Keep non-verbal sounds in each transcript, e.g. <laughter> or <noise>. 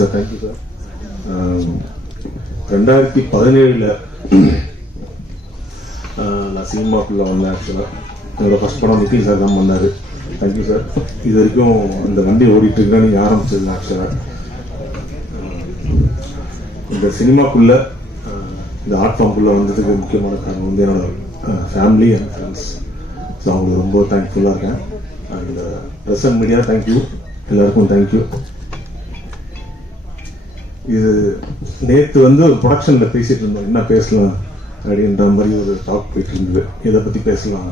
Sir thank you sir ரெண்டாயிரத்தி பதினேழில் நான் சினிமாக்குள்ளே வந்தேன் ஆக்சுவலாக என்னோட ஃபஸ்ட் படம் நிக்கில் சார் தான் பண்ணார் தேங்க்யூ சார் இது வரைக்கும் இந்த வண்டி ஓடிட்டு இருக்குன்னு நீங்கள் ஆரம்பிச்சிருந்தேன் ஆக்சுவலாக இந்த சினிமாக்குள்ளே இந்த ஆர்ட் ஃபார்ம்குள்ளே வந்ததுக்கு முக்கியமான காரணம் வந்து என்னோட ஃபேமிலி அண்ட் ஃப்ரெண்ட்ஸ் ஸோ அவங்களுக்கு ரொம்ப தேங்க்ஃபுல்லாக இருக்கேன் and present media thank you எல்லாருக்கும் தேங்க்யூ இது நேற்று வந்து ஒரு ப்ரொடக்ஷனில் பேசிட்டு இருந்தோம். என்ன பேசலாம் அப்படின்ற மாதிரி ஒரு டாக் போயிட்டு இருந்தது. இதை பற்றி பேசலாம்.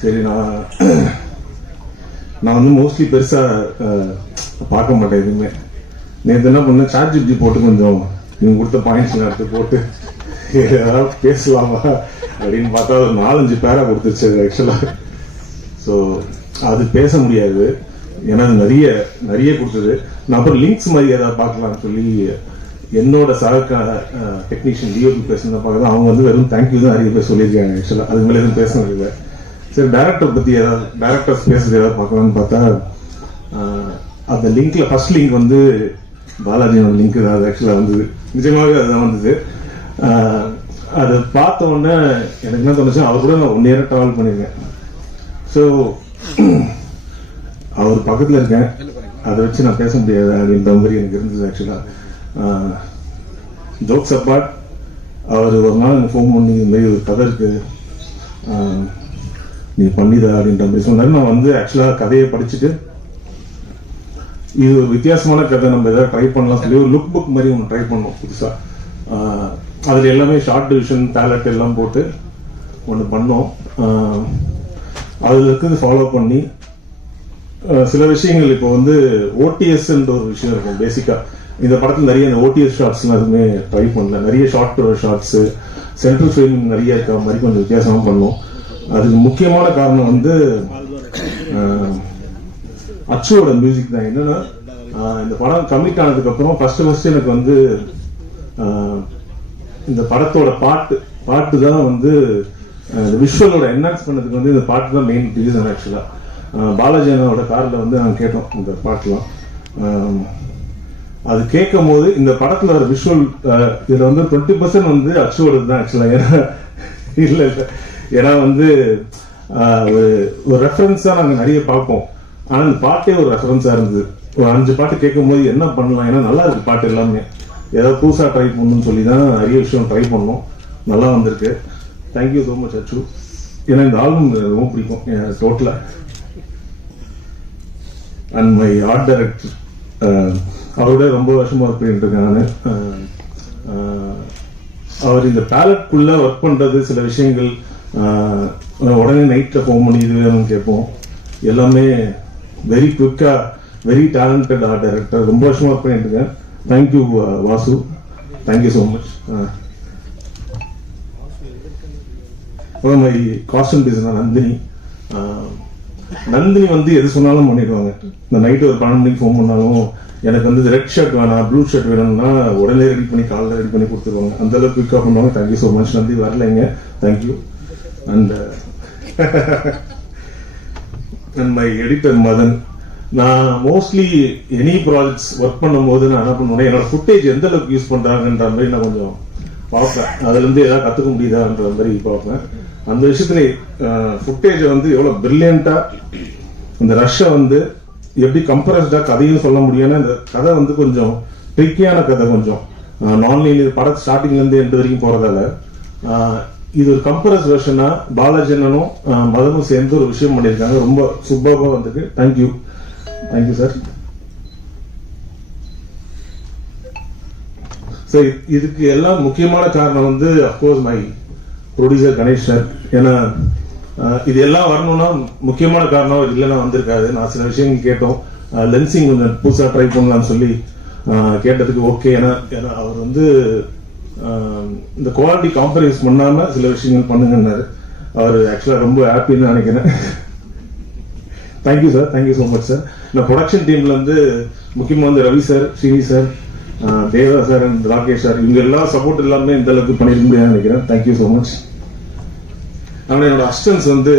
சரி நான் நான் வந்து மோஸ்ட்லி பெருசாக பார்க்க மாட்டேன் எதுவுமே. நேற்று என்ன பண்ணேன்? சார்ஜ் இப்படி போட்டு கொஞ்சம் இவங்க கொடுத்த பாயிண்ட்ஸ் எடுத்து போட்டு ஏதாவது பேசலாமா அப்படின்னு பார்த்தா ஒரு நாலஞ்சு பேரா கொடுத்துருச்சு ஆக்சுவலாக ஸோ அது பேச முடியாது. ஏன்னா அது நிறைய நிறைய கொடுத்தது. நான் அப்புறம் லிங்க்ஸ் மாதிரி ஏதாவது பார்க்கலாம்னு சொல்லி என்னோட சக டெக்னீஷியன் டிஓபி பேசுனதை பார்க்கலாம் அவங்க வந்து வெறும் தேங்க்யூ தான் நிறைய பேர் சொல்லியிருக்காங்க ஆக்சுவலாக அது மேலே எதுவும் பேச முடியல சரி டேரக்டர் பற்றி ஏதாவது டேரக்டர்ஸ் பேசுறது ஏதாவது பார்க்கலாம்னு பார்த்தா அந்த லிங்க்ல ஃபர்ஸ்ட் லிங்க் வந்து பாலாஜியோட லிங்க் தான் அது ஆக்சுவலாக வந்தது. நிஜமாகவே அதுதான் வந்தது. அது அதை பார்த்த உடனே எனக்கு என்ன தோணுச்சு அவர் கூட நான் ஒன் இயர் ட்ராவல் பண்ணியிருக்கேன் ஸோ அவர் பக்கத்தில் இருக்கேன். அதை வச்சு நான் பேச முடியாது. அப்படின்ற மாதிரி எனக்கு இருந்தது ஆக்சுவலாக ஜோக்ஸ் அப்பாட் அவர் ஒரு நாள் எனக்கு ஃபோன் பண்ணி இந்த மாதிரி ஒரு கதை இருக்குது நீ பண்ணிதா அப்படின்ற மாதிரி சொன்னார். நான் வந்து ஆக்சுவலாக கதையை படிச்சுட்டு இது ஒரு வித்தியாசமான கதை. நம்ம எதாவது ட்ரை பண்ணலாம் சொல்லி ஒரு லுக் புக் மாதிரி ஒன்று ட்ரை பண்ணோம் புதுசாக அதில் எல்லாமே ஷார்ட் டிவிஷன் டேலண்ட் எல்லாம் போட்டு ஒன்று பண்ணோம். அதில் இருக்கிறது ஃபாலோ பண்ணி சில விஷயங்கள் இப்போ வந்து ஓடிஎஸ் ஒரு விஷயம் இருக்கும். பேசிக்கா இந்த படத்தில் நிறைய இந்த ஓடிஎஸ் ஷார்ட்ஸ்லாம் எதுவுமே ட்ரை பண்ணல. நிறைய ஷார்ட் ஷார்ட்ஸ் சென்ட்ரல் ஃபிலிம் நிறைய இருக்க மாதிரி கொஞ்சம் வித்தியாசமாக பண்ணோம். அதுக்கு முக்கியமான காரணம் வந்து அஹ், அச்சுவோட மியூசிக் தான். என்னன்னா இந்த படம் கமிட் ஆனதுக்கு அப்புறம் ஃபர்ஸ்ட் ஃபர்ஸ்ட் எனக்கு வந்து இந்த படத்தோட பாட்டு பாட்டு தான் வந்து விஷுவலோட என்ஹான்ஸ் பண்ணதுக்கு வந்து இந்த பாட்டு தான் மெயின் ரீசன் ஆக்சுவலாக பாலாஜி அண்ணாவோட காரில் வந்து நாங்கள் கேட்டோம் இந்த பாட்டுலாம். அது கேட்கும் போது இந்த படத்தில் வர விஷுவல் இதில் வந்து டுவெண்ட்டி பர்சன்ட் வந்து அச்சுவோட தான் ஆக்சுவலாக ஏன்னா இல்லை இல்லை. ஏன்னா வந்து ஒரு ஒரு ரெஃபரன்ஸாக நாங்கள் நிறைய பார்ப்போம். ஆனால் இந்த பாட்டே ஒரு ரெஃபரன்ஸாக இருந்தது. ஒரு அஞ்சு பாட்டு கேட்கும் போது என்ன பண்ணலாம்? ஏன்னா நல்லா இருக்கு பாட்டு எல்லாமே. ஏதாவது புதுசாக ட்ரை பண்ணணும்னு சொல்லி தான் நிறைய விஷயம் ட்ரை பண்ணோம். நல்லா வந்திருக்கு. தேங்க்யூ ஸோ மச் அச்சு. ஏன்னா இந்த ஆல்பம் ரொம்ப பிடிக்கும். டோட்டலாக அண்ட் மை ஆர்ட் டைரக்டர் அவரோட ரொம்ப வருஷமா ஒர்க் பண்ணிட்டு இருக்கேன் uh, uh, அவர் இந்த பேலட்குள்ள ஒர்க் பண்றது சில விஷயங்கள் uh, உடனே நைட்டில் ஃபோன் பண்ணி இது வேணும்னு கேட்போம். எல்லாமே வெரி குவிக்கா வெரி டேலண்டட் ஆர்ட் டைரக்டர் ரொம்ப வருஷமா ஒர்க் பண்ணிட்டு இருக்கேன். Thank you Vasu thank you so much my costume designer Nandini. Nandini வந்து எது சொன்னாலும் பண்ணிடுவாங்க. இந்த நைட்டு ஒரு பன்னெண்டு மணிக்கு ஃபோன் பண்ணாலும் எனக்கு வந்து ரெட் ஷர்ட் வேணாம் ப்ளூ ஷர்ட் வேணும்னா உடனே ரெடி பண்ணி காலைல ரெடி பண்ணி கொடுத்துருவாங்க. அந்த அளவுக்கு குயிக்காக பண்ணுவாங்க. Thank you so much Nandi. வரலைங்க. Thank you and and my editor Madan. நான் மோஸ்ட்லி எனி ப்ராஜெக்ட்ஸ் ஒர்க் பண்ணும்போது நான் என்ன பண்ணுவேன் என்னோட ஃபுட்டேஜ் எந்த அளவுக்கு யூஸ் பண்றாங்கன்ற மாதிரி நான் கொஞ்சம் பார்ப்பேன். அதுல இருந்து ஏதாவது கத்துக்க முடியுதான்ற மாதிரி பார்ப்பேன். அந்த விஷயத்துல ஃபுட்டேஜ் வந்து எவ்வளவு பிரில்லியண்டா இந்த ரஷ்ஷை வந்து எப்படி கம்ப்ரஸ்டா கதையும் சொல்ல முடியும்னா இந்த கதை வந்து கொஞ்சம் ட்ரிக்கியான கதை கொஞ்சம். நான் லீனியர் ஸ்டார்டிங்லேருந்து ஸ்டார்டிங்ல இருந்து எண்டு வரைக்கும் போறதால. இது ஒரு கம்ப்ரஸ் வெர்ஷனா பாலாஜனனும் மதனும் சேர்ந்து ஒரு விஷயம் பண்ணியிருக்காங்க. ரொம்ப சூப்பராக வந்திருக்கு. தேங்க்யூ தேங்க்யூ சார் சார் இதுக்கு எல்லாம் முக்கியமான காரணம் வந்து of course my producer Ganesh sir ஏன்னா இது எல்லாம் வரணும்னா முக்கியமான காரணம் இது இல்லைன்னா வந்திருக்காது. நான் சில விஷயங்கள் கேட்டோம். லென்சிங் கொஞ்சம் புதுசாக ட்ரை பண்ணலாம்னு சொல்லி கேட்டதுக்கு ஓகே ஏன்னா ஏன்னா அவர் வந்து இந்த குவாலிட்டி காம்ப்ரமைஸ் பண்ணாமல் சில விஷயங்கள் பண்ணுங்கன்னாரு. அவர் ஆக்சுவலாக ரொம்ப ஹாப்பின்னு நினைக்கிறேன். Thank you sir thank you so much sir இந்த ப்ரொடக்ஷன் டீம்லேருந்து வந்து வந்து Ravi sir Srini sir Deva sir and Rakesh sir இவங்க எல்லாம் சப்போர்ட் எல்லாமே இந்த அளவுக்கு பண்ணியிருந்தேன் நினைக்கிறேன். தேங்க்யூ ஸோ மச் ஆனால் என்னோட அசிஸ்டன்ஸ் வந்து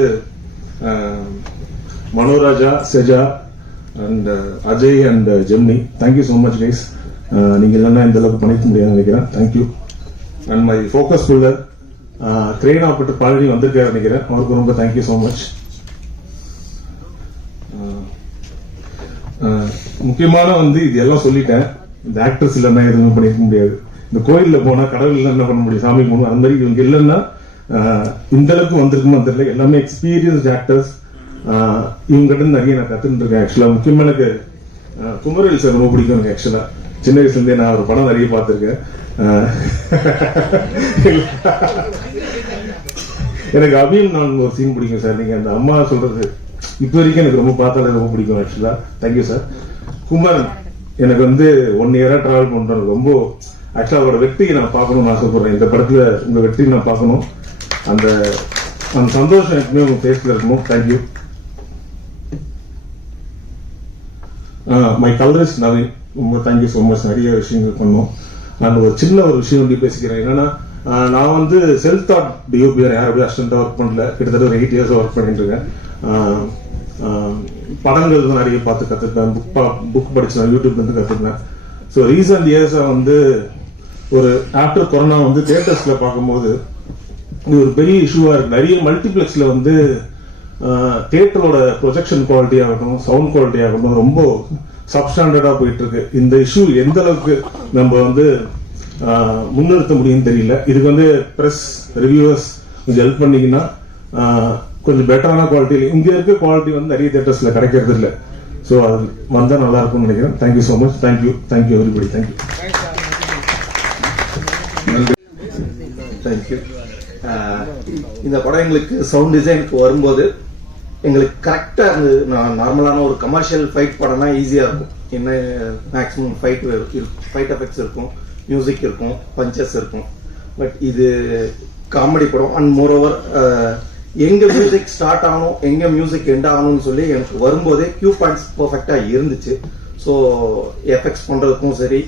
Manoraja Seja and Ajay and Jemni. Thank you so much guys நீங்கள் இல்லைன்னா இந்த அளவுக்கு பண்ணிக்க முடியாதுன்னு நினைக்கிறேன். Thank you and my focus puller crane ஆப்பட்டு Palani வந்திருக்காரு நினைக்கிறேன். அவருக்கு ரொம்ப தேங்க்யூ ஸோ மச் முக்கியமான வந்து இது எல்லாம் சொல்லிட்டேன். இந்த ஆக்டர்ஸ் இல்லைன்னா எதுவும் பண்ணிக்க முடியாது. இந்த கோயிலில் போனால் கடவுள் இல்லைன்னா என்ன பண்ண முடியும்? சாமி போகணும் அந்த மாதிரி இவங்க இல்லைன்னா இந்த அளவுக்கு வந்திருக்குமா தெரியல. எல்லாமே எக்ஸ்பீரியன்ஸ்ட் ஆக்டர்ஸ் இவங்ககிட்ட இருந்து நிறைய நான் கத்துட்டு ஆக்சுவலாக ஆக்சுவலா முக்கியமா எனக்கு குமரவேல் சார் ரொம்ப பிடிக்கும் எனக்கு ஆக்சுவலா சின்ன வயசுல இருந்தே நான் ஒரு படம் நிறைய பார்த்திருக்கேன். எனக்கு அபியம் நான் ஒரு சீன் பிடிக்கும் சார். நீங்க அந்த அம்மா சொல்றது இப்போ வரைக்கும் எனக்கு ரொம்ப பார்த்தாலே ரொம்ப பிடிக்கும் ஆக்சுவலா தேங்க்யூ சார் குமரன் எனக்கு வந்து ஒன் இயரா டிராவல் பண்றேன். ரொம்ப ஆக்சுவலா அவரோட வெற்றியை நான் பார்க்கணும்னு ஆசைப்படுறேன். இந்த படத்துல உங்க வெற்றியை நான் பார்க்கணும். அந்த அந்த சந்தோஷம் எப்பவுமே உங்க ஃபேஸ்ல இருக்கணும் தேங்க்யூ மை கலரிஸ்ட் நவீன் ரொம்ப தேங்க்யூ ஸோ மச் நிறைய விஷயங்கள் பண்ணோம். நான் ஒரு சின்ன ஒரு விஷயம் வந்து பேசிக்கிறேன். என்னன்னா நான் வந்து செல்ஃப் தாட் டிஓபிஆர் யாரும் அசிஸ்டண்டா ஒர்க் பண்ணல. கிட்டத்தட்ட ஒரு எயிட் இயர்ஸ் ஒர்க் பண்ணிட்டு இருக்கேன். படங்கள் நிறைய பார்த்து கத்துப்பேன் புக் பா புக் படிச்சேன். யூடியூப்லேருந்து இருந்து ஸோ ரீசன்ட் இயர்ஸை வந்து ஒரு ஆஃப்டர் கொரோனா வந்து தேட்டர்ஸில் பார்க்கும்போது இது ஒரு பெரிய இஷ்யூவா இருக்கு. நிறைய மல்டிப்ளெக்ஸ்ல வந்து தியேட்டரோட ப்ரொஜெக்ஷன் குவாலிட்டி ஆகட்டும் சவுண்ட் குவாலிட்டி ஆகட்டும் ரொம்ப சப்ஸ்டாண்டர்டா போயிட்டு இருக்கு இந்த இஷ்யூ எந்த அளவுக்கு நம்ம வந்து முன்னிறுத்த முடியும்னு தெரியல. இதுக்கு வந்து பிரஸ் ரிவ்யூவர்ஸ் கொஞ்சம் ஹெல்ப் பண்ணீங்கன்னா கொஞ்சம் பெட்டரான குவாலிட்டி இங்க இருக்க குவாலிட்டி வந்து நிறைய தியேட்டர்ஸ்ல கிடைக்கிறது இல்லை. ஸோ அது வந்தா நல்லா இருக்கும்னு நினைக்கிறேன். Thank you so much thank you thank you everybody thank you thank you இந்த படம் எங்களுக்கு சவுண்ட் டிசைனுக்கு வரும்போது எங்களுக்கு கரெக்டாக அது நான் நார்மலான ஒரு கமர்ஷியல் ஃபைட் படம்னா ஈஸியாக இருக்கும். என்ன மேக்ஸிமம் ஃபைட் ஃபைட் எஃபெக்ட்ஸ் இருக்கும் மியூசிக் இருக்கும் பஞ்சஸ் இருக்கும். பட் இது காமெடி படம். அண்ட் மோர் ஓவர் எங்க மியூசிக் ஸ்டார்ட் ஆகணும் எங்க மியூசிக் எண்ட் ஆகணும்னு சொல்லி எனக்கு வரும்போதே கியூ பாயிண்ட்ஸ் பர்ஃபெக்டாக இருந்துச்சு. ஸோ எஃபெக்ட்ஸ் பண்ணுறதுக்கும் சரி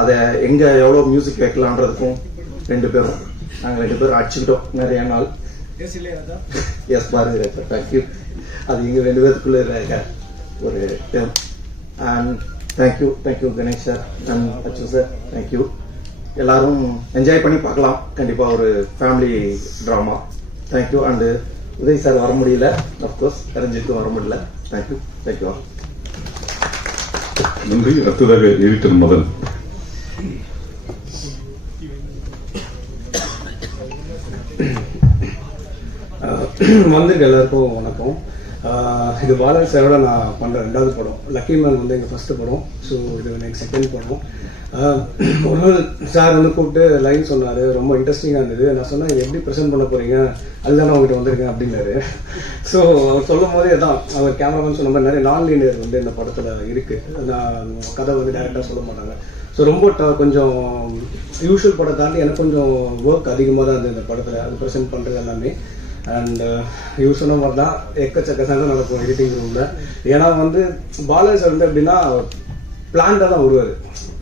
அதை எங்க எவ்வளோ மியூசிக் வைக்கலான்றதுக்கும் ரெண்டு பேரும் நாங்கள் ரெண்டு பேரும் அடிச்சுக்கிட்டோம். நிறைய நாள் எஸ் பாரதி சார் தேங்க்யூ அது எங்க ரெண்டு பேருக்குள்ள இருக்க ஒரு and thank you thank you Ganesh sir and Achu sir thank you எல்லாரும் என்ஜாய் பண்ணி பார்க்கலாம். கண்டிப்பா ஒரு family drama thank you and Uday sir வர முடியல. அஃப்கோர்ஸ் ரஞ்சித்தும் வர முடியல. தேங்க்யூ தேங்க்யூ நன்றி. அடுத்ததாக எடிட்டர் மதன் வந்திருக்க எல்லாருக்கும் வணக்கம். இது பாலர் சாரோட நான் பண்ணுற ரெண்டாவது படம். லக்கி மேன் வந்து எங்கள் ஃபஸ்ட்டு படம். ஸோ இது எனக்கு செகண்ட் படம். ஒரு நாள் சார் வந்து கூப்பிட்டு லைன் சொன்னார். ரொம்ப இன்ட்ரெஸ்டிங்காக இருந்தது. நான் சொன்னேன் எப்படி ப்ரெசென்ட் பண்ண போகிறீங்க அதுதான் உங்ககிட்ட வந்திருக்கேன் அப்படின்னாரு. ஸோ அவர் சொல்லும் போதே தான் அவர் கேமராமேன் சொன்ன மாதிரி நிறைய நான் லீனியர் வந்து இந்த படத்தில் இருக்குது நான் கதை வந்து டேரெக்டாக சொல்ல மாட்டாங்க. ஸோ ரொம்ப ட- கொஞ்சம் யூஷுவல் படம் தாண்டி எனக்கு கொஞ்சம் ஒர்க் அதிகமாக தான் இருந்தது இந்த படத்தில். அது ப்ரெசென்ட் பண்ணுறது எல்லாமே. அண்ட் uh, யூஸ் சொன்ன மாதிரி தான் எக்கச்சக்க சங்கம் நடக்கும் எடிட்டிங் ரூமில் ஏன்னா வந்து பாலன் வந்து எப்படின்னா பிளான்டாக தான் வருவார்.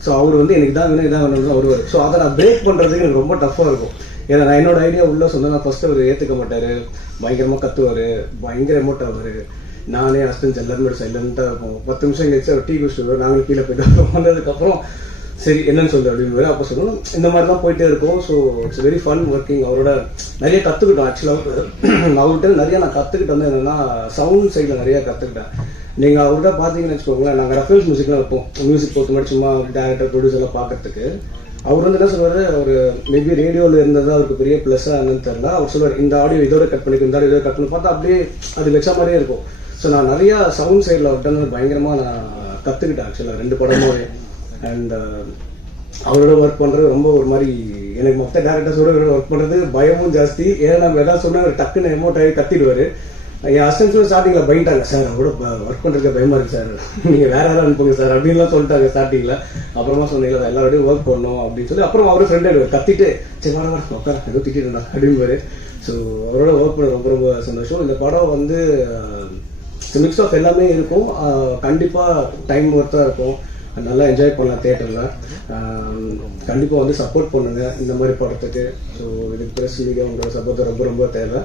ஸோ அவர் வந்து எனக்கு இதான் வேணும் இதான் வேணும்னு தான் வருவார். ஸோ அதை நான் பிரேக் பண்ணுறதுக்கு எனக்கு ரொம்ப டஃப்பாக இருக்கும். ஏன்னா நான் என்னோட ஐடியா உள்ள சொன்னால் நான் ஃபஸ்ட்டு அவர் ஏற்றுக்க மாட்டார். பயங்கரமாக கத்துவார். பயங்கர எமோட் ஆவார். நானே அஸ்டன் எல்லாருமே சைலண்ட்டாக இருக்கும் பத்து நிமிஷம் கழிச்சு அவர் டீ குடிச்சிட்டு நாங்களும் கீழே போயிட்டு வந்ததுக்கப்புறம் சரி என்னன்னு சொல்லு அப்படின்னு அப்போ சொல்லணும் இந்த மாதிரி தான் போயிட்டே இருக்கும். So it's very fun working அவரோட நிறைய கற்றுக்கிட்டோம் ஆக்சுவலாக <clears throat> அவர்கிட்ட நிறைய நான் கற்றுக்கிட்டு வந்து என்னன்னா சவுண்ட் சைடில் நிறைய கற்றுக்கிட்டேன் நீங்கள் அவர்கிட்ட பார்த்தீங்கன்னு வச்சுக்கோங்களேன் நாங்கள் ரஃபேல்ஸ் மியூசிக்லாம் வைப்போம். மியூசிக் பொறுத்த மாதிரி சும்மா டேரக்டர் ப்ரொடியூசர்லாம் பார்க்கறதுக்கு அவர் வந்து என்ன சொல்வார் ஒரு மேபி ரேடியோவில் இருந்தது அவருக்கு பெரிய ப்ளஸ்ஸாக என்னன்னு தெரியல. அவர் சொல்லுவார் இந்த ஆடியோ இதோட கட் பண்ணிக்கும் இந்த ஆடியோ இதோட கட் பண்ணி. பார்த்தா அப்படியே அது வச்ச மாதிரியே இருக்கும். ஸோ நான் நிறையா சவுண்ட் சைடில் அவர்கிட்ட பயங்கரமாக நான் கற்றுக்கிட்டேன் ஆக்சுவலாக ரெண்டு படமும் அண்ட் uh, அவரோட ஒர்க் பண்ணுறது ரொம்ப ஒரு மாதிரி எனக்கு மொத்த டேரக்டர்ஸோட இவரோட ஒர்க் பண்ணுறது பயமும் ஜாஸ்தி. ஏன்னா நம்ம எதாவது சொன்னால் அவர் டக்குன்னு எமோட் ஆகி கத்திடுவார். என் அசிஸ்டன்ஸும் ஸ்டார்டிங்கில் பயந்துட்டாங்க சார் அவரோட ஒர்க் பண்ணுறதுக்கு பயமாக இருக்கு சார். நீங்கள் வேற யாரும் அனுப்புங்க சார். அப்படின்லாம் சொல்லிட்டாங்க ஸ்டார்டிங்கில் அப்புறமா சொன்னீங்களா எல்லாரோடையும் ஒர்க் பண்ணணும் அப்படின்னு சொல்லி. அப்புறம் அவரும் ஃப்ரெண்ட் ஆயிடுவார் கத்திட்டு சரி வர வர உட்கார ஏதோ திட்டிட்டு அப்படின்பாரு ஸோ அவரோட ஒர்க் பண்ண ரொம்ப ரொம்ப சந்தோஷம். இந்த படம் வந்து uh, மிக்ஸ் ஆஃப் எல்லாமே இருக்கும். கண்டிப்பாக டைம் ஒர்த்தாக இருக்கும். நல்லா என்ஜாய் பண்ணலாம் தேட்டரில் கண்டிப்பாக வந்து சப்போர்ட் பண்ணுங்க இந்த மாதிரி படத்துக்கு. ஸோ இதுக்கு ப்ரெஸ் மீடியா உங்களோட சப்போர்ட் ரொம்ப ரொம்ப தேவை.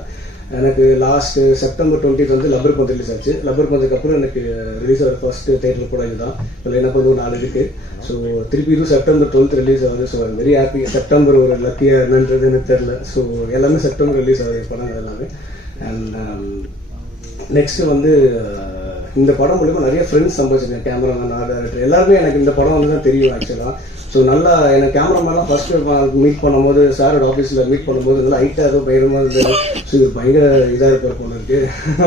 எனக்கு லாஸ்ட் செப்டம்பர் டுவெண்ட்டி வந்து லப்பர் பந்து ரிலீஸ் ஆச்சு. லப்பர் பந்துக்கு அப்புறம் எனக்கு ரிலீஸ் ஆகிற ஃபர்ஸ்ட் தேட்டர் கூட இதுதான். இதில் என்ன பண்ணுவோம் நாலு இருக்கு. ஸோ திருப்பி இதுவும் செப்டம்பர் டுவெல்த் ரிலீஸ் ஆகுது. ஸோ வெரி ஹாப்பி செப்டம்பர் ஒரு லக்கியாக என்னன்றது எனக்கு தெரில ஸோ எல்லாமே செப்டம்பர் ரிலீஸ் ஆகுது படம் எல்லாமே. அண்ட் நெக்ஸ்ட் um, வந்து இந்த படம் மூலிமா நிறைய ஃப்ரெண்ட்ஸ் சம்பாதிச்சிருக்கேன் கேமராமேன் ஆர்ட் டைரக்டர் எல்லாருமே எனக்கு இந்த படம் வந்து தான் தெரியும் ஆக்சுவலாக ஸோ நல்லா எனக்கு கேமராமேன்லாம் ஃபர்ஸ்ட் மீட் பண்ணும்போது சாரோட ஆஃபீஸில் மீட் பண்ணும்போது நல்லா ஹைட்டாக ஏதோ பயங்கரமாக இருந்தது. ஸோ இது பயங்கர இதாக இருப்பார் போல இருக்கு.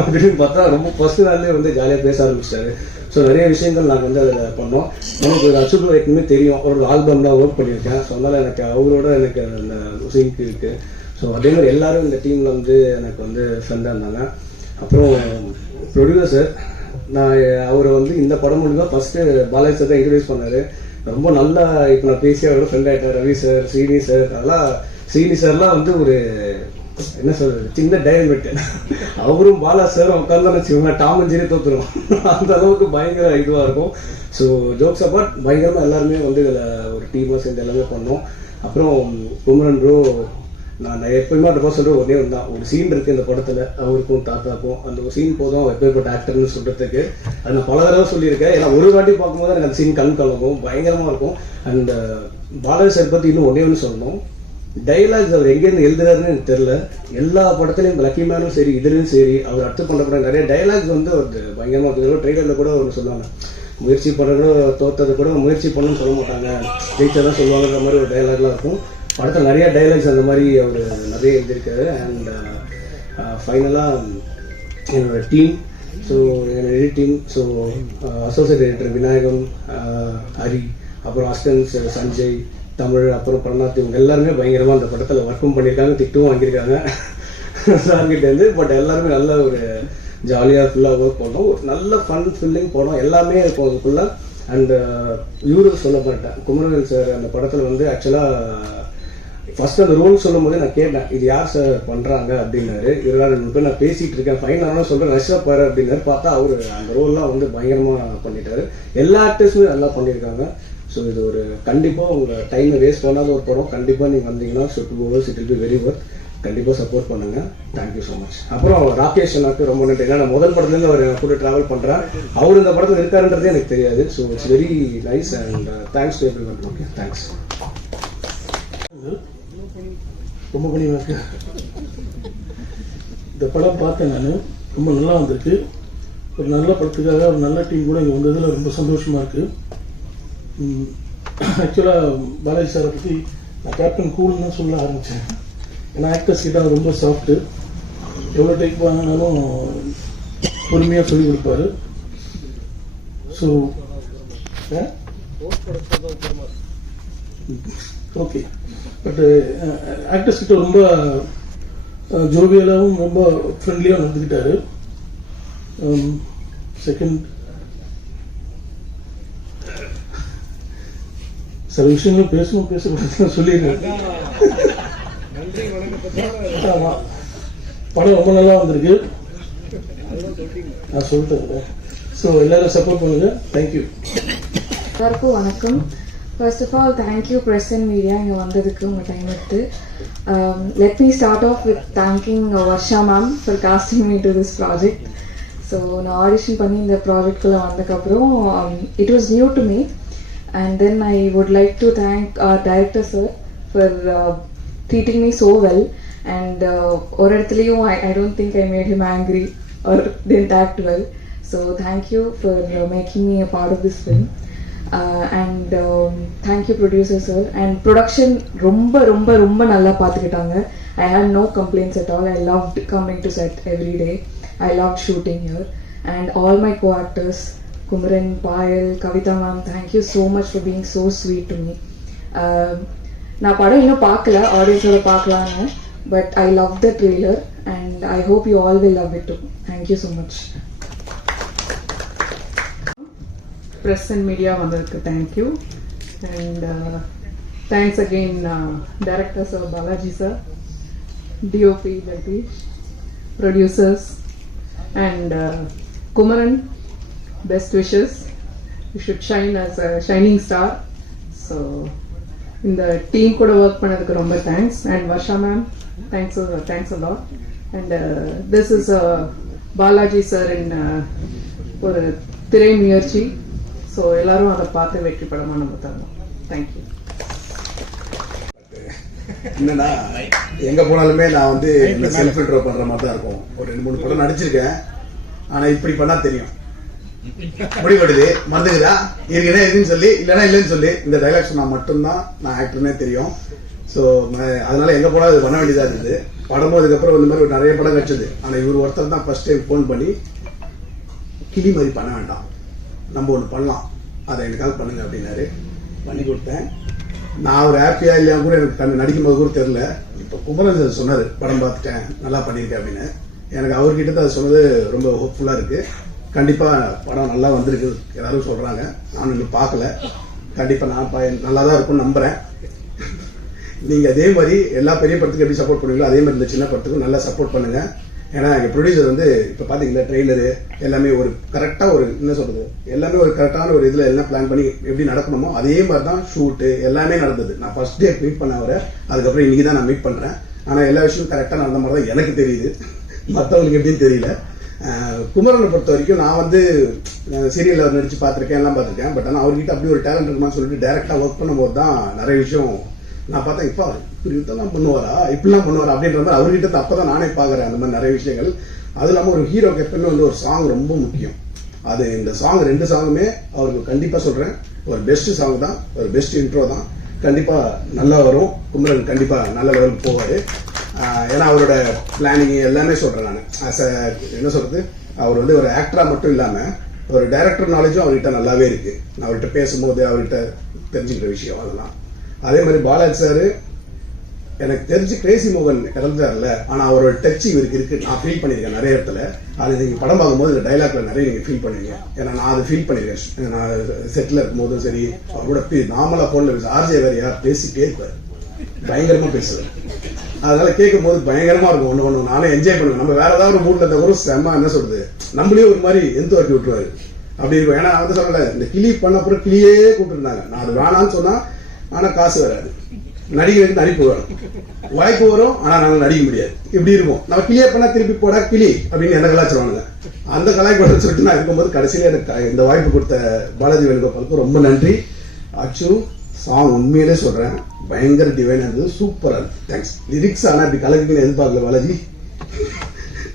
அப்படின்னு பார்த்தா ரொம்ப ஃபர்ஸ்ட் நாள்லேயே வந்து ஜாலியாக பேச ஆரம்பிச்சிட்டாரு. ஸோ நிறைய விஷயங்கள் நாங்கள் வந்து அதில் பண்ணோம். எனக்கு ஒரு அச்சுட் வரைக்குமே தெரியும். ஒரு ஆல்பம்லாம் ஒர்க் பண்ணியிருக்கேன். ஸோ அதனால் எனக்கு அவரோட எனக்கு அந்த சிங்க் இருக்குது ஸோ அதே மாதிரி எல்லாரும் இந்த டீமில் வந்து எனக்கு வந்து ஃப்ரெண்டாக இருந்தாங்க. அப்புறம் ப்ரொடியூசர் நான் அவரை வந்து இந்த படம் மூலிமா ஃபஸ்ட்டு பாலாஜி சார் தான் இன்ட்ரடியூஸ் பண்ணார். ரொம்ப நல்லா இப்போ நான் பேசி அவரோட ஃப்ரெண்ட் ஆகிட்டேன் ரவி சார் ஸ்ரீனி சார் அதெல்லாம் ஸ்ரீனி சார்லாம் வந்து ஒரு என்ன சொல்றது சின்ன டைவெட் அவரும் பாலா சார் உட்காந்து வச்சுக்கோங்க டாம் அண்ட் ஜெரி அந்த அளவுக்கு பயங்கர இதுவாக இருக்கும். ஸோ ஜோக்ஸ் அபார்ட் பயங்கரமாக எல்லாருமே வந்து இதில் ஒரு டீமாக சேர்ந்து எல்லாமே பண்ணோம். அப்புறம் குமரன் ப்ரோ நான் எப்பயுமே அந்த படம் சொல்ற ஒரே ஒன்று தான் ஒரு சீன் இருக்கு இந்த படத்துல அவருக்கும் தாத்தாக்கும் அந்த ஒரு சீன் போதும் அவர் எப்பேற்பட்ட ஆக்டர்னு சொல்றதுக்கு. அது நான் பல தடவை சொல்லியிருக்கேன். ஏன்னா ஒரு வாட்டி பார்க்கும்போது எனக்கு அந்த சீன் கண் கலங்கும் பயங்கரமா இருக்கும். அண்ட் uh, பாலாஜி சார் பத்தி இன்னும் ஒன்னே ஒன்று சொல்லணும். டைலாக்ஸ் அவர் எங்கேருந்து எழுதுறாருன்னு எனக்கு தெரியல. எல்லா படத்துலையும் லக்கி மேனும் சரி இதுலையும் சரி அவர் அடுத்து பண்ண படம் நிறைய டைலாக்ஸ் வந்து அவர் பயங்கரமா இருக்கு ட்ரெய்லரில் கூட ஒன்று சொல்லுவாங்க முயற்சி பண்ண கூட தோத்தது கூட முயற்சி பண்ணணும்னு சொல்ல மாட்டாங்க. ஜெயிச்சதான் சொல்லுவாங்கன்ற மாதிரி ஒரு டைலாக்லாம் இருக்கும். படத்தில் நிறைய டைலாக்ஸ் அந்த மாதிரி அவர் நிறைய எழுதியிருக்காரு. அண்ட் ஃபைனலாக uh, uh, என்னோட டீம் ஸோ என்னோட editing team so associate editor Vinayagam uh, Hari அப்புறம் அஸ்டன்ஸ் சஞ்சய் தமிழ் அப்புறம் பிரணாத் இவங்க எல்லாருமே பயங்கரமாக அந்த படத்தில் ஒர்க்கும் பண்ணியிருக்காங்க திட்டும் வாங்கியிருக்காங்க. <laughs> சார்கிட்டேருந்து பட் எல்லாருமே நல்ல ஒரு ஜாலியாக ஃபுல்லாக ஒர்க் பண்ணோம். ஒரு நல்ல ஃபன் ஃபில்லிங் படம். எல்லாமே இருக்கும் ஃபுல்லாக அண்ட் இவரு சொல்ல மாட்டேன் குமரவேல் சார் அந்த படத்தில் வந்து ஆக்சுவலாக ஃபர்ஸ்ட் அந்த ரோல் சொல்லும் போது நான் கேட்டேன் இது யார் சார் பண்றாங்க? அப்படின்னாரு. இதெல்லாம் ரெண்டு பேர் நான் பேசிட்டு இருக்கேன். ஃபைனலான சொல்றேன் ரஷ்யா பாரு அப்படின்னாரு. பார்த்தா அவரு அந்த ரோல்லாம் வந்து பயங்கரமா பண்ணிட்டாரு. எல்லா ஆக்டர்ஸுமே நல்லா பண்ணியிருக்காங்க. ஸோ இது ஒரு கண்டிப்பா உங்கள் டைமை வேஸ்ட் பண்ணாத ஒரு படம். கண்டிப்பா நீங்க வந்தீங்கன்னா so do it be very work கண்டிப்பா சப்போர்ட் பண்ணுங்க. தேங்க்யூ ஸோ மச் அப்புறம் ராகேஷ் அண்ணாக்கு ரொம்ப நன்றி. ஏன்னா நான் முதல் படத்துலேருந்து அவர் என் கூட டிராவல் பண்ணுறேன் அவர் இந்த படத்துல இருக்காருன்றதே எனக்கு தெரியாது. So it's very nice and thanks to everyone okay thanks ரொம்ப பணிவாக இருக்கு. இந்த படம் பார்த்தேன் நான். ரொம்ப நல்லா வந்திருக்கு. ஒரு நல்ல படத்துக்காக ஒரு நல்ல டீம் கூட இங்கே வந்ததில் ரொம்ப சந்தோஷமாக இருக்கு. ஆக்சுவலாக பாலாஜி சாரை பற்றி நான் கேப்டன் கூல்னு சொல்ல ஆரம்பித்தேன் ஏன்னா ஆக்டர்ஸ் கிட்ட ரொம்ப சாஃப்ட்டு எவ்வளோ டைப் வாங்கினாலும் பொறுமையாக சொல்லி கொடுப்பாரு. So okay but actors uh, uh, கிட்ட ரொம்ப uh, ஜோவியலாகவும் ரொம்ப ஃப்ரெண்ட்லியாக நடந்துக்கிட்டாரு. Um, செகண்ட் சில விஷயங்களும் பேசணும் பேசணும் சொல்லிடுறேன் ஆமா. படம் ரொம்ப நல்லா வந்திருக்கு. நான் சொல்லிட்டேன். ஸோ எல்லாரும் சப்போர்ட் பண்ணுங்க. தேங்க்யூ எல்லாருக்கும் வணக்கம். First of all thank you press and media இங்கே வந்ததுக்கு உங்கள் டைம் எடுத்து. Let me start off with thanking Varsha ma'am for casting me to this project so நான் ஆடிஷன் பண்ணி இந்த ப்ராஜெக்ட்குள்ளே வந்ததுக்கப்புறம் it was new to me and then I would like to thank director sir for treating me so well and ஒரு இடத்துலையும் I I don't think I made him angry or tent act well so thank you for making me a part of this film and thank you producer sir and production ரொம்ப ரொம்ப ரொம்ப நல்லா பார்த்துக்கிட்டாங்க I have no complaints at all I love coming to set every day I love shooting here and all my co actors Kumaran Payal Kavitha ma'am thank you so much for being so sweet to me நான் படம் இன்னும் பார்க்கல ஆடியன்ஸோட பார்க்கலான்னு but I love the trailer and I hope you all will love it too thank you so much press and media வந்ததுக்கு thank you and thanks again director sir Balaji sir DOP Jagadish producers and Kumaran best wishes you should shine as a shining star so இந்த team கூட work பண்ணதுக்கு ரொம்ப thanks and Varsha ma'am thanks thanks a lot and this is Balaji sir in ஒரு திரை முயற்சி so எல்லாரும் அதை பார்த்து வெற்றி படமாக நம்ம தரணும். தேங்க்யூ என்னன்னா எங்க போனாலுமே நான் வந்து இந்த செல்ஃப் இன்ட்ரோ பண்ற மாதிரி தான் இருக்கும். ஒரு ரெண்டு மூணு படம் நடிச்சிருக்கேன். ஆனா இப்படி பண்ணா தெரியும். முடிவெடுது. மறந்துக்குதா இருக்குன்னா இருக்குன்னு சொல்லி இல்லைன்னா இல்லைன்னு சொல்லி இந்த டைலாக் சொன்னா மட்டும்தான் நான் ஆக்டர்னே தெரியும். ஸோ அதனால எங்க போனாலும் இது பண்ண வேண்டியதா இருந்தது. படமும் அதுக்கப்புறம் இந்த மாதிரி நிறைய படம் கிடைச்சது ஆனா இவர் ஒருத்தர் தான் ஃபர்ஸ்ட் டைம் ஃபோன் பண்ணி கிளி மாதிரி பண்ண வேண்டாம். நம்ம ஒன்று பண்ணலாம். அதை எனக்காக பண்ணுங்க அப்படின்னாரு. பண்ணி கொடுத்தேன். நான் ஒரு ஹாப்பியா இல்லையா கூட எனக்கு கண்ணு நடிக்கும் போது கூட தெரியல. இப்போ குமரன் சொன்னார் சொன்னாரு படம் பார்த்துட்டேன் நல்லா பண்ணியிருக்கேன் அப்படின்னு. எனக்கு அவர்கிட்ட தான் சொன்னது ரொம்ப ஹோப்ஃபுல்லாக இருக்கு. கண்டிப்பாக படம் நல்லா வந்திருக்கு. எல்லாரும் சொல்கிறாங்க நான் இன்னும் பார்க்கல. கண்டிப்பாக நான் ப- நல்லா தான் இருக்கும்னு நம்புறேன். நீங்கள் அதே மாதிரி எல்லா பெரிய படத்துக்கும் எப்படி சப்போர்ட் பண்ணுவீங்களோ அதே மாதிரி இந்த சின்ன படத்துக்கும் நல்லா சப்போர்ட் பண்ணுங்கள் ஏன்னா எங்கள் ப்ரொடியூசர் வந்து இப்போ பார்த்தீங்கன்னா ட்ரெய்லரு எல்லாமே ஒரு கரெக்டாக ஒரு என்ன சொல்கிறது எல்லாமே ஒரு கரெக்டான ஒரு இதில் எல்லாம் பிளான் பண்ணி எப்படி நடக்கணுமோ அதே மாதிரி தான் ஷூட்டு எல்லாமே நடந்தது. நான் ஃபர்ஸ்ட் டே மீட் பண்ண அவரை அதுக்கப்புறம் இன்றைக்கி தான் நான் மீட் பண்ணுறேன் ஆனால் எல்லா விஷயமும் கரெக்டாக நடந்த மாதிரி தான் எனக்கு தெரியுது. மற்றவங்களுக்கு எப்படின்னு தெரியல. குமரனை பொறுத்த வரைக்கும் நான் வந்து சீரியலில் நடித்து நடிச்சு எல்லாம் பார்த்துருக்கேன். பட் ஆனால் அவர்கிட்ட அப்படி ஒரு டேலண்ட் இருக்குமான்னு சொல்லிட்டு டேரெக்டாக ஒர்க் பண்ணும்போது தான் நிறைய விஷயம் நான் பார்த்தேன் இப்போ இப்படி இதெல்லாம் பண்ணுவாரா? இப்படிலாம் பண்ணுவாரா? அப்படின்ற மாதிரி அவர்கிட்ட இருந்து நானே பார்க்குறேன். அந்த மாதிரி நிறைய விஷயங்கள். அது இல்லாமல் ஒரு ஹீரோக்கு எப்பவுமே வந்து ஒரு சாங் ரொம்ப முக்கியம். அது இந்த சாங் ரெண்டு சாங்குமே அவருக்கு கண்டிப்பா சொல்றேன். ஒரு பெஸ்ட் சாங் தான். ஒரு பெஸ்ட் இன்ட்ரோ தான். கண்டிப்பா நல்லா வரும். குமரன் கண்டிப்பா நல்ல லெவலுக்கு போவாரு. ஏன்னா அவரோட பிளானிங் எல்லாமே சொல்றேன் நான். ஆஸ் என்ன சொல்றது? அவர் வந்து ஒரு ஆக்டரா மட்டும் இல்லாம ஒரு டைரக்டர் நாலேஜும் அவர்கிட்ட நல்லாவே இருக்கு. நான் அவர்கிட்ட பேசும்போது அவர்கிட்ட தெரிஞ்சுக்கிற விஷயம் அதெல்லாம். அதே மாதிரி பாலாஜி சார் எனக்கு தெரிஞ்சு கிரேசி மோகன் இறந்தார்ல ஆனால் அவரோட டச் இவருக்கு இருக்கு. நான் ஃபீல் பண்ணியிருக்கேன் நிறைய இடத்துல. அது நீங்கள் படம் பார்க்கும்போது இந்த டைலாக்ல நிறைய நீங்கள் ஃபீல் பண்ணுவீங்க. ஏன்னா நான் அதை ஃபீல் பண்ணிருக்கேன் நான் செட்டில் இருக்கும்போதும் சரி அவரோட கூட நார்மலா பேச ஆர்ஜே வேற யார் பேசிட்டே இருப்பாரு பயங்கரமா பேசுவார். அதனால கேட்கும் போது பயங்கரமா இருக்கும். ஒன்று ஒன்று நானே என்ஜாய் பண்ணுவேன். நம்ம வேற ஏதாவது ஒரு மூட்ல இருந்தால் கூட செம்ம என்ன சொல்றது? நம்மளே ஒரு மாதிரி எந்த வாக்கி விட்டுருவாரு. அப்படி இருக்கும். ஏன்னா வந்து சொல்லலை இந்த கிளி பண்ண அப்புறம் கிளியே கூப்பிட்டுருந்தாங்க. நான் அது வேணாம்னு சொன்னா ஆனா காசு வராது. நடிகருக்கு நடிப்பு வரும். வாய்ப்பு வரும் ஆனா நாங்கள் நடிக்க முடியாது. இப்படி இருக்கும். நம்ம கிளியே பண்ணா திருப்பி போடா கிளி அப்படின்னு என்ன கலாச்சிருவானுங்க அந்த கலாய்க்கு சொல்லிட்டு நான் இருக்கும்போது கடைசியில எனக்கு இந்த வாய்ப்பு கொடுத்த பாலாஜி வேணுகோபாலுக்கு ரொம்ப நன்றி. அச்சு சாங் உண்மையிலே சொல்றேன். பயங்கர டிவைனா இருந்தது. சூப்பரா இருந்தது. தேங்க்ஸ் லிரிக்ஸ் ஆனால் இப்படி கலக்குன்னு எதிர்பார்க்கல Balaji.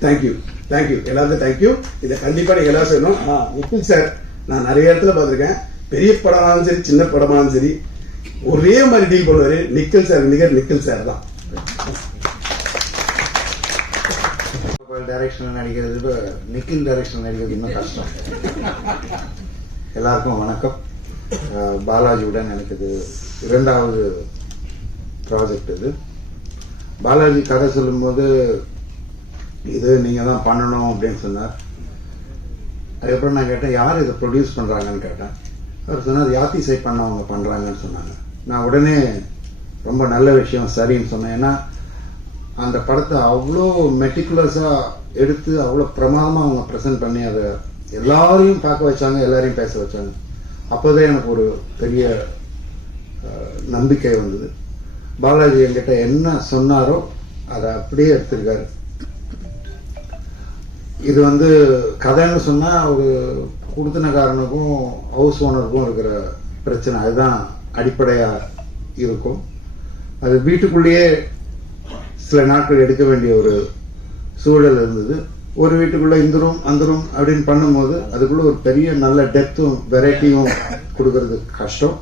Thank you thank you எல்லாருக்கும் தேங்க்யூ இதை கண்டிப்பா நீங்க எல்லாரும் செய்யணும். ஆ நிக்கில் சார் நான் நிறைய இடத்துல பார்த்துருக்கேன். பெரிய படமானாலும் சரி சின்ன படமானாலும் சரி ஒரே மாதிரி டீல் பண்ணுவாரு. நிக்கில் சார் நிகர் நிக்கில் சார் தான். டைரக்ஷன் நடிக்கிறது விட நிக்கில் டைரக்ஷன் நடிக்கிறது இன்னும் கஷ்டம். எல்லாருக்கும் வணக்கம். அஹ் பாலாஜியுடன் எனக்கு இது இரண்டாவது ப்ராஜெக்ட் இது. பாலாஜி கதை சொல்லும்போது இது நீங்க தான் பண்ணணும் அப்படின்னு சொன்னார். அதுக்கப்புறம் நான் கேட்டேன் யார் இதை ப்ரொடியூஸ் பண்றாங்கன்னு கேட்டேன். அவர் சொன்னார் யாத்திசை பண்ணவங்க பண்ணுறாங்கன்னு சொன்னாங்க. நான் உடனே ரொம்ப நல்ல விஷயம் சரின்னு சொன்னேன். ஏன்னா அந்த படத்தை அவ்வளோ மெட்டிகுலஸாக எடுத்து அவ்வளோ பிரமாதமாக அவங்க ப்ரெசென்ட் பண்ணி அதை எல்லாரையும் பார்க்க வச்சாங்க எல்லாரையும் பேச வச்சாங்க. அப்போதான் எனக்கு ஒரு பெரிய நம்பிக்கை வந்தது. பாலாஜி என்கிட்ட என்ன சொன்னாரோ அதை அப்படியே எடுத்திருக்காரு. இது வந்து கதைன்னு சொன்னால் ஒரு குடுத்தனக்காரனுக்கும் ஹவுஸ் ஓனருக்கும் இருக்கிற பிரச்சனை. அதுதான் அடிப்படையாக இருக்கும். அது வீட்டுக்குள்ளேயே சில நாட்கள் எடுக்க வேண்டிய ஒரு சூழல் இருந்தது. ஒரு வீட்டுக்குள்ள இந்த ரூம் அந்த ரூம் அப்படின்னு பண்ணும்போது அதுக்குள்ள ஒரு பெரிய நல்ல டெப்த்தும் வெரைட்டியும் கொடுக்கறது கஷ்டம்.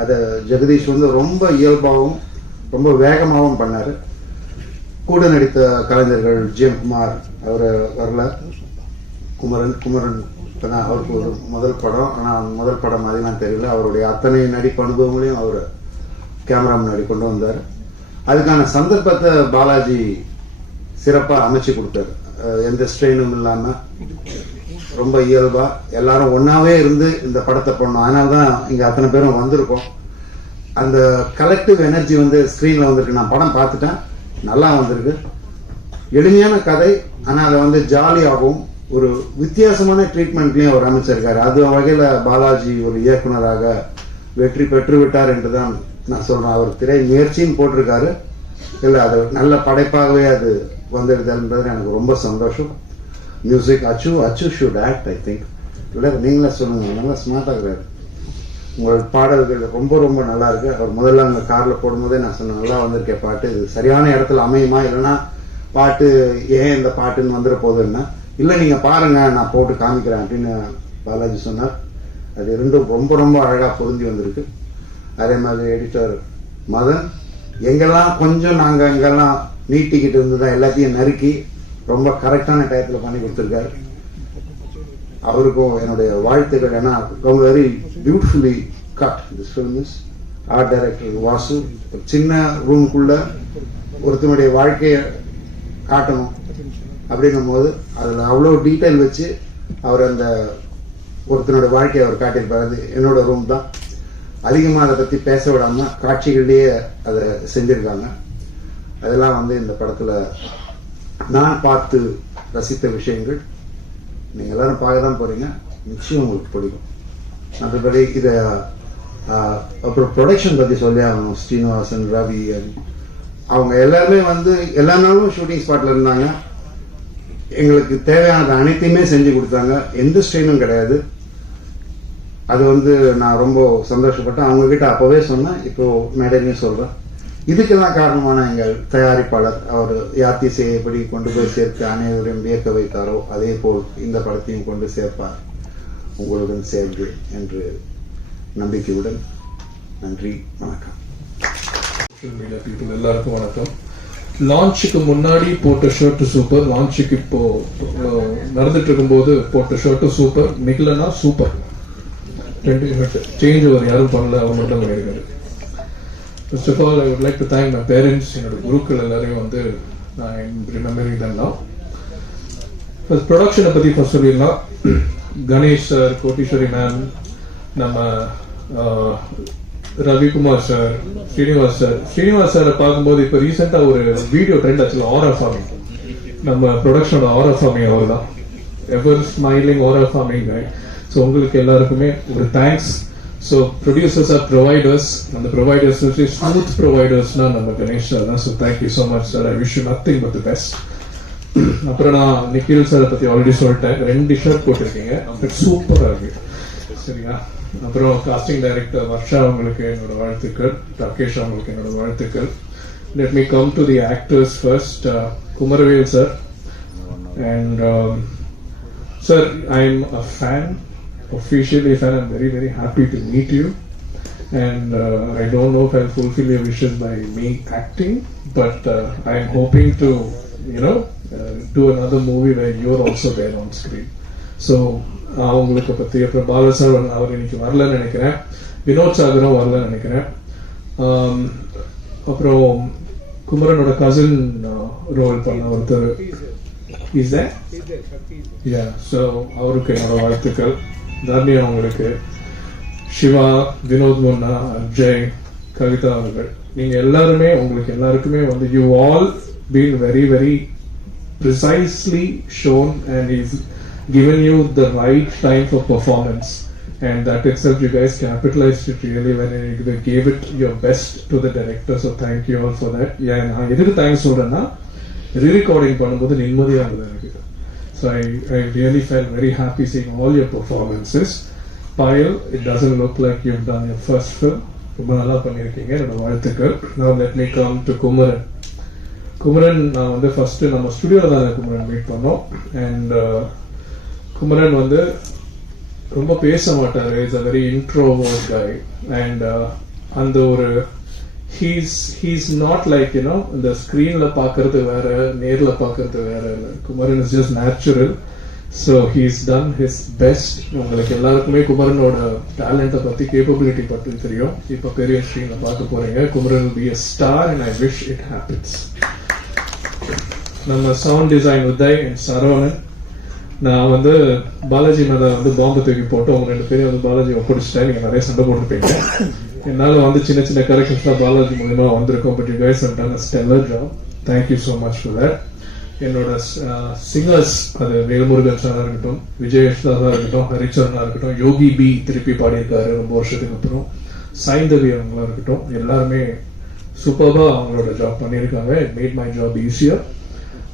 அதை ஜெகதீஷ் வந்து ரொம்ப இயல்பாகவும் ரொம்ப வேகமாகவும் பண்ணார். கூட நடித்த கலைஞர்கள் ஜிஎம் குமார் அவர் வரல குமரன் குமரன் இப்பதான் அவருக்கு ஒரு முதல் படம். ஆனால் முதல் படம் மாதிரிலாம் தெரியல. அவருடைய அத்தனை நடிப்பு அனுபவங்களையும் அவர் கேமரா முன்னாடி கொண்டு வந்தார். அதுக்கான சந்தர்ப்பத்தை பாலாஜி சிறப்பாக அமைச்சு கொடுத்தாரு. எந்த ஸ்ட்ரெயினும் இல்லாமல் ரொம்ப இயல்பாக எல்லாரும் ஒன்றாவே இருந்து இந்த படத்தை பண்ணோம். அதனாலதான் இங்கே அத்தனை பேரும் வந்திருக்கோம். அந்த கலெக்டிவ் எனர்ஜி வந்து ஸ்க்ரீனில் வந்திருக்கு. நான் படம் பார்த்துட்டேன். நல்லா வந்திருக்கு. எளிமையான கதை. ஆனால் அதை வந்து ஜாலியாகவும் ஒரு வித்தியாசமான ட்ரீட்மெண்ட்லையும் அவர் அமைச்சிருக்காரு. அது வகையில் பாலாஜி ஒரு இயக்குனராக வெற்றி பெற்று விட்டார் என்று தான் நான் சொல்கிறேன் அவர் திரை முயற்சியும் போட்டிருக்காரு. இல்லை அது நல்ல படைப்பாகவே அது வந்துடுதுன்றது எனக்கு ரொம்ப சந்தோஷம். மியூசிக் அச்சு அச்சு ஷுட் ஆக்ட் ஐ திங்க் இல்லை நீங்களே சொல்லுங்கள் நல்லா ஸ்மார்ட் ஆகுறாரு உங்கள் பாடல்கள் ரொம்ப ரொம்ப நல்லா இருக்கு. அவர் முதல்ல அந்த காரில் போடும்போதே நான் சொன்னேன் நல்லா வந்திருக்கேன் பாட்டு. இது சரியான இடத்துல அமையுமா? இல்லைன்னா பாட்டு ஏன் இந்த பாட்டுன்னு வந்துட போகுதுன்னா இல்லை நீங்கள் பாருங்கள் நான் போட்டு காமிக்கிறேன் அப்படின்னு பாலாஜி சொன்னார். அது ரெண்டும் ரொம்ப ரொம்ப அழகாக பொருந்தி வந்திருக்கு. அதே மாதிரி எடிட்டர் மதன் எங்கெல்லாம் கொஞ்சம் நாங்கள் எங்கெல்லாம் நீட்டிக்கிட்டு இருந்ததா எல்லாத்தையும் நறுக்கி ரொம்ப கரெக்டான டயத்தில் பண்ணி கொடுத்துருக்காரு. அவருக்கும் என்னுடைய வாழ்த்துக்கள். ஏன்னா ரொம்ப very beautifully cut this film is art director Vasu ஒரு சின்ன ரூமுக்குள்ள ஒருத்தனுடைய வாழ்க்கையை காட்டணும். அப்படின்னும் போது அதில் அவ்வளோ டீட்டெயில் வச்சு அவர் அந்த ஒருத்தனோட வாழ்க்கையை அவர் காட்டியிருப்பார். அது என்னோட ரூம் தான். அதிகமாக அதை பற்றி பேச விடாமல் காட்சிகள்லேயே அதை செஞ்சுருக்காங்க. அதெல்லாம் வந்து இந்த படத்தில் நான் பார்த்து ரசித்த விஷயங்கள். நீங்கள் எல்லாரும் பார்க்க தான் போகிறீங்க நிச்சயம் உங்களுக்கு பிடிக்கும். மற்றபடி இதை அப்புறம் ப்ரொடக்ஷன் பற்றி சொல்லி ஆகணும். ஸ்ரீனிவாசன் ரவி அவங்க எல்லாருமே வந்து எல்லா நாளும் ஷூட்டிங் ஸ்பாட்டில் இருந்தாங்க. எங்களுக்கு தேவையானது அனைத்தையுமே செஞ்சு கொடுத்தாங்க. எந்த ஸ்ட்ரெயினும் கிடையாது. அது வந்து நான் ரொம்ப சந்தோஷப்பட்டேன். அவங்கக்கிட்ட அப்போவே சொன்னேன். இப்போ மேடையிலையும் சொல்றேன். இதுக்கெல்லாம் காரணமான எங்கள் தயாரிப்பாளர். அவர் யாத்திசை எப்படி கொண்டு போய் சேர்த்து அனைவரையும் வியக்க வைத்தாரோ அதே போல் இந்த படத்தையும் கொண்டு சேர்ப்பார். உங்களுடன் சேர்ந்து என்று நம்பிக்கையுடன் நன்றி வணக்கம். எல்லாருக்கும் வணக்கம். லான்ச்சுக்கு முன்னாடி போட்ட ஷர்ட் சூப்பர் லான்ச்சுக்கு இப்போ நடந்துட்டு இருக்கும்போது போட்ட ஷர்ட் சூப்பர் மிகலனா சூப்பர் ரெண்டு ஷர்ட் சேஞ்ச் ஓவர் யாரும் பண்ணல அவங்க மட்டும் பண்ணியிருக்காரு. First of all I would like to thank my parents என்னோட குருக்கள் எல்லாரையும் வந்து நான் ரிமெம்பரிங் தான் நவ் ஃபர்ஸ்ட் ப்ரொடக்ஷனை பற்றி ஃபர்ஸ்ட் சொல்லிடலாம். <clears throat> கணேஷ் சார் கோட்டீஸ்வரி மேம் நம்ம ரவிக்குமார் சார் ஸ்ரீனிவாஸ் சார். ஸ்ரீனிவாஸ் சாரை பார்க்கும்போது இப்போ ரீசெண்டாக ஒரு வீடியோ ட்ரெண்ட் ஆச்சுல ஆரா ஃபார்மிங் நம்ம ப்ரொடக்ஷனோட ஆரா ஃபார்மிங் அவர் தான் ever smiling aura forming so உங்களுக்கு எல்லாருக்குமே ஒரு thanks so producers are providers அந்த ப்ரொவைடர்ஸ் ஸ்மூத் ப்ரொவைடர்ஸ்னா நம்ம கணேஷ் சார் தான். So thank you so much sir I wish you nothing but the best அப்புறம் நான் நிக்கில் சாரை பற்றி ஆல்ரெடி சொல்லிட்டேன். ரெண்டு ஷர்ட் போட்டிருக்கீங்க. சூப்பராக இருக்கு. சரியா? அப்புறம் காஸ்டிங் டைரக்டர் வர்ஷா அவங்களுக்கு என்னோட வாழ்த்துக்கள் ராகேஷ் அவங்களுக்கு என்னோட வாழ்த்துக்கள் let me come to the actors first Kumaravel sir and sir I am a fan officially fan i'm very very happy to meet you and uh, I don't know if I'll fulfill your wishes by me acting, but uh, I'm hoping to, you know, uh, do another movie where you're also there on screen. So, அவங்களுக்கு பற்றி அப்புறம் பாலசார் அவர் இன்னைக்கு வரலன்னு நினைக்கிறேன். வினோத் சாகரும் வரலன்னு நினைக்கிறேன். அப்புறம் குமரனோட cousin role பண்ண ஒருத்தர். இஸ் யா ஸோ அவருக்கு என்னோட வாழ்த்துக்கள். தர்மி அவங்களுக்கு சிவா வினோத் முன்னா அஜய் கவிதா அவர்கள். நீங்கள் எல்லாருமே உங்களுக்கு எல்லாருக்குமே வந்து you all been very very precisely shown and is given you the right time for performance and that itself you guys capitalized it really when you gave it your best to the director so thank you all for that yeah நான் எதுக்கு thanks சொல்றேன்னா re-recording பண்ணும்போது நிம்மதியாக இருந்தது எனக்கு so I I really felt very happy seeing all your performances Payal it doesn't look like you done your first film ரொம்ப நல்லா பண்ணியிருக்கீங்க என்னோட வாழ்த்துக்கள் நான் let me come to Kumaran Kumaran நான் வந்து ஃபர்ஸ்ட் நம்ம ஸ்டுடியோவில் தான் குமரன் மீட் பண்ணோம் அண்ட் குமரன் வந்து ரொம்ப பேச மாட்டார். Is a very introvert guy and அந்த ஒரு he's he's not like you know இந்த ஸ்க்ரீனில் பார்க்கறது வேற நேரில் பார்க்கறது வேற. Kumaran is just natural so he's done his best உங்களுக்கு எல்லாருக்குமே குமரனோட டேலண்ட்டை பற்றி கேப்பபிலிட்டி பற்றி தெரியும். இப்போ பெரிய ஸ்க்ரீனில் பார்க்க போறீங்க. Kumaran be a star and I wish it happens. நம்ம sound design Uday and Saravanan. நான் வந்து பாலாஜி மேல வந்து பாம்பு தூக்கி போட்டு அவங்க ரெண்டு பேரும் வந்து பாலாஜி ஒப்படைச்சிட்டேன். நீங்க நிறைய சண்டை போட்டுருப்பீங்க. என்னால வந்து சின்ன சின்ன கரெக்ஷன்ஸ் தான் பாலாஜி மூலயமா வந்திருக்கோம். But you guys have done stellar job thank you so much for that என்னோட சிங்கர்ஸ் அது வேல்முருகன் சாரா இருக்கட்டும் விஜய் இருக்கட்டும் ஹரிச்சரனா இருக்கட்டும் யோகி பி திருப்பி பாடியிருக்காரு ரொம்ப வருஷத்துக்கு அப்புறம். சாய்ந்தவி அவங்களா இருக்கட்டும். எல்லாருமே சூப்பர்பா அவங்களோட ஜாப் பண்ணியிருக்காங்க. மேட் மை ஜாப் ஈஸியாக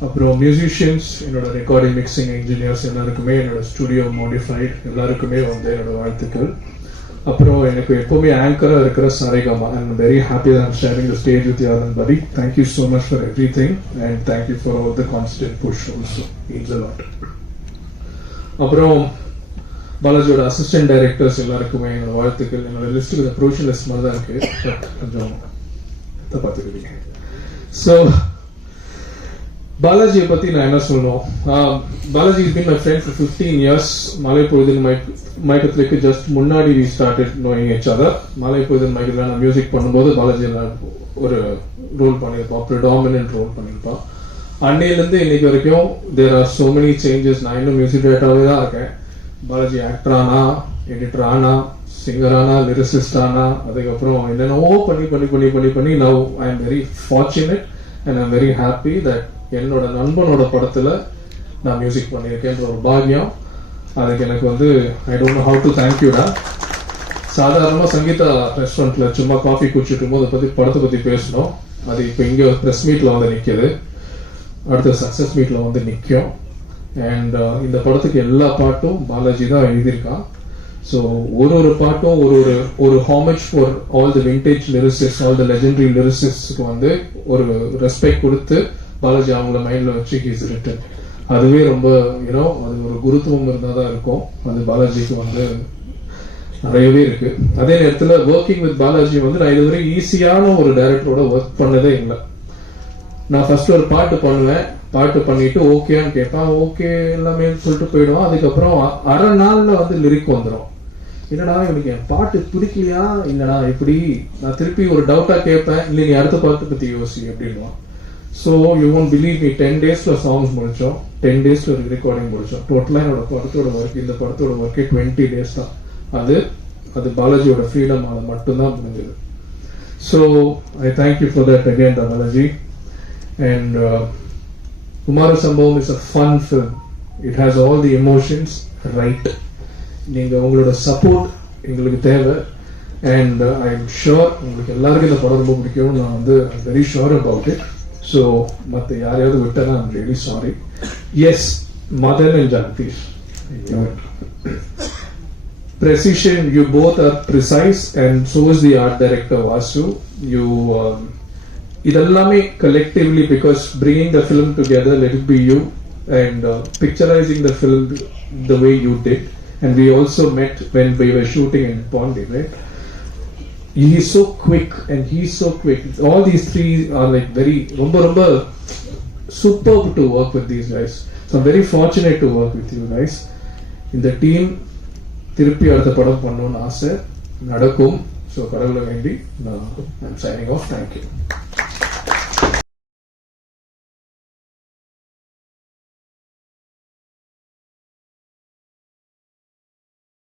அப்புறம் மியூசிஷியன்ஸ் என்னோட ரெக்கார்டிங் மிக்சிங் இன்ஜினியர்ஸ் எல்லாருக்குமே என்னோட ஸ்டுடியோ மாடிஃபைட் எல்லாருக்குமே வந்து என்னோட வாழ்த்துக்கள். அப்புறம் எனக்கு எப்பவுமே ஆங்கராக இருக்கிற Saregama I'm very happy I'm sharing the stage with யார் and buddy thank you so much for everything and thank you for all the constant push also it's lot அப்புறம் பாலாஜியோட அசிஸ்டன்ட் டைரக்டர்ஸ் எல்லாருக்குமே என்னோட வாழ்த்துக்கள். என்னோட லிஸ்ட் கொஞ்சம் professional list மாதிரி தான் இருக்கு பட் கொஞ்சம் பார்த்துக்கிட்டீங்க. ஸோ பாலாஜியை பத்தி நான் என்ன சொல்லணும்? Balaji is been my friend for fifteen years Malai Pozhudhin my மயக்கத்திற்கு ஜஸ்ட் முன்னாடி we started knowing each other Malai Pozhudhin மயக்கத்தில் நான் மியூசிக் பண்ணும்போது பாலாஜி ஒரு ரோல் பண்ணியிருப்பான் ப்ரிடாமினன்ட் ரோல் பண்ணியிருப்பான். அன்னையிலேருந்து இன்னைக்கு வரைக்கும் there are so many changes நான் இன்னும் மியூசிக் டேரக்டராகவே தான் இருக்கேன். பாலாஜி ஆக்டர் ஆனா எடிட்டர் ஆனா சிங்கர் ஆனா லிரிசிஸ்ட் ஆனா அதுக்கப்புறம் என்னென்னவோ பண்ணி பண்ணி பண்ணி பண்ணி பண்ணி now I am very fortunate and I'm very happy that என்னோட நண்பனோட படத்துல நான் மியூசிக் பண்ணியிருக்கேன்ற ஒரு பாக்கியம். அதுக்கு எனக்கு வந்து I don't know how to. தேங்க்யூடா சாதாரணமாக சங்கீதா ரெஸ்டாரண்ட்ல சும்மா காஃபி குடிச்சிட்டு இருக்கும்போது அதை பத்தி படத்தை பத்தி பேசணும். அது இப்போ இங்க ப்ரெஸ் மீட்ல வந்து நிக்குது. அடுத்த சக்சஸ் மீட்ல வந்து நிற்கும் அண்ட் uh, இந்த படத்துக்கு எல்லா பாட்டும் பாலாஜி தான் எழுதியிருக்கான் ஸோ ஒரு ஒரு பாட்டும் ஒரு ஒரு ஒரு homage for all the vintage lyricists all the legendary லிரிசிஸ்க்கு வந்து ஒரு ரெஸ்பெக்ட் கொடுத்து பாலாஜி அவங்கள மைண்ட்ல வச்சு ஹீஸ் ரிட்டன் அதுவே ரொம்ப யூனோ அது ஒரு குருத்துவம் இருந்தால் தான் இருக்கும். அது பாலாஜிக்கு வந்து நிறையவே இருக்கு. அதே நேரத்தில் ஒர்க்கிங் வித் பாலாஜி வந்து நான் இதுவரை ஈஸியான ஒரு டைரக்டரோட ஒர்க் பண்ணதே இல்லை. நான் ஃபர்ஸ்ட் ஒரு பாட்டு பண்ணுவேன். பாட்டு பண்ணிட்டு ஓகேன்னு கேட்பான். ஓகே எல்லாமே சொல்லிட்டு போயிடுவான். அதுக்கப்புறம் அரை நாளில் வந்து லிரிக் வந்துடும் என்னடா இவனுக்கு என் பாட்டு பிடிக்கலையா? இல்லைடா இப்படி? நான் திருப்பி ஒரு டவுட்டாக கேட்பேன். இல்லை நீ அடுத்த பாட்டு பற்றி யோசி அப்படின்வான் so you won't believe me ten டேஸ்ல சாங்ஸ் முடிச்சோம் டென் டேஸ்ல ரெக்கார்டிங் முடிச்சோம் டோட்டலாக என்னோட படத்தோட ஒர்க் இந்த படத்தோட ஒர்க்கே டுவெண்ட்டி டேஸ் தான் அது அது பாலாஜியோட ஃப்ரீடம் அது மட்டும்தான் முடிஞ்சது. So I thank you for that again Balaji and Kumara Sambavam is a fun film it has all the emotions right நீங்கள் உங்களோட சப்போர்ட் எங்களுக்கு தேவை. அண்ட் ஐ எம் ஷுர் உங்களுக்கு எல்லாருக்கும் இந்த படம் ரொம்ப பிடிக்கும் நான் வந்து very sure about it so ಮತ್ತೆ ಯಾರ್ಯಾರು ಬಿಟ್ಟಾರ I'm really sorry S Madan and Jagadish precision you both are precise and shows the art director Vasu you ಇದೆಲ್ಲಾಮೇ collectively because bringing the film together let be you and picturising the film the way you did and we also met when we were shooting in Pondi right shooting in Pondi right he's so quick and he's so quick all these three are like very ரொம்ப ரொம்ப superb to work with these guys so I'm very fortunate to work with you guys இந்த team திருப்பி அடுத்த படம் பண்ணணும்னு ஆசை நடக்கும் so கடவுளை வேண்டி நான் ஐம் சைனிங் ஆஃப் தேங்க்யூ